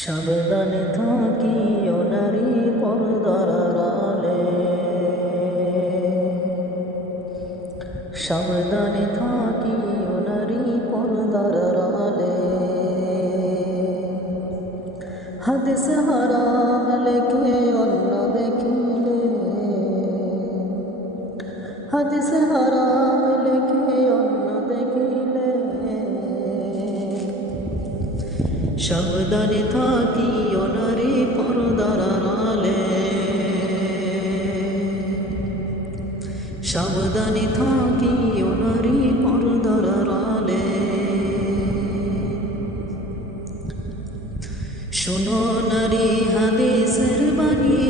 সাবধানে থাকিও নারী পর্দার আড়ালে, সাবধানে থাকিও নারী পর্দার আড়ালে। হাদিস হারাম লেখে অন্য দেখিলে, হাদিস হারাম লেখে অন্য দেখিলে। সাবধানে থাকিও নারী পর্দার আড়ালে, সাবধানে থাকিও নারী পর্দার আড়ালে। শোনো নারী হাদিসের বাণী,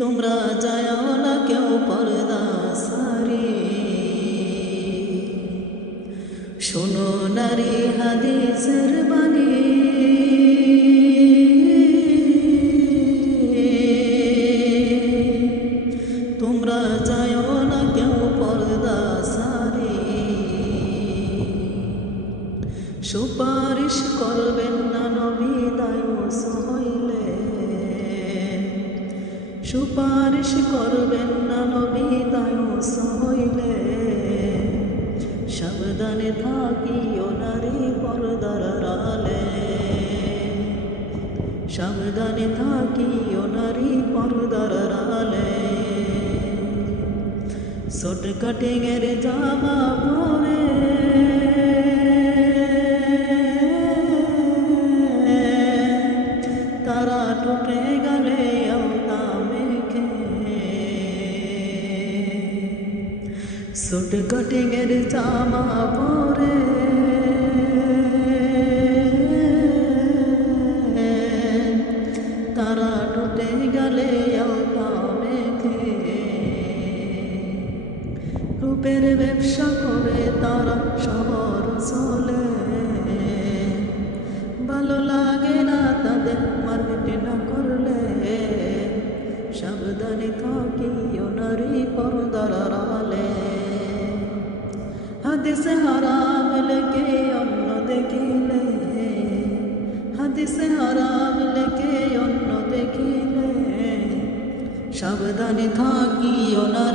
তোমরা যাও না কেউ পর্দা সারি। শোনো নারী হাদিসের বাণী, তোমরা যাও না কেউ পর্দা সারি। সুপারিশ করবেন না নবী দায়ুস হইলে, সুপারিশ করবেন না নবী দায়ুস হইলে। সাবধানে থাকিও নারী পর্দার আড়ালে, সাবধানে থাকিও নারী পর্দার আড়ালে। শর্ট কাটিংয়ের জামা পরে তারা টুটে গেলে আলতা মেখে, শর্ট কাটিংয়ের জামা পরে তারা টুটে গেলে আলতা মেখে। রূপের ব্যবসা করে তারা শহর চলে, ভালো লাগে না তাদের মার্কেট না করলে। সাবধানে থাকিও নারী পর্দার আড়ালে, হাদিসে হারাম লেখে অন্য দেখিলে, হাদিসে হারাম লেখে অন্য দেখিলে। সাবধানে থাকিও নারী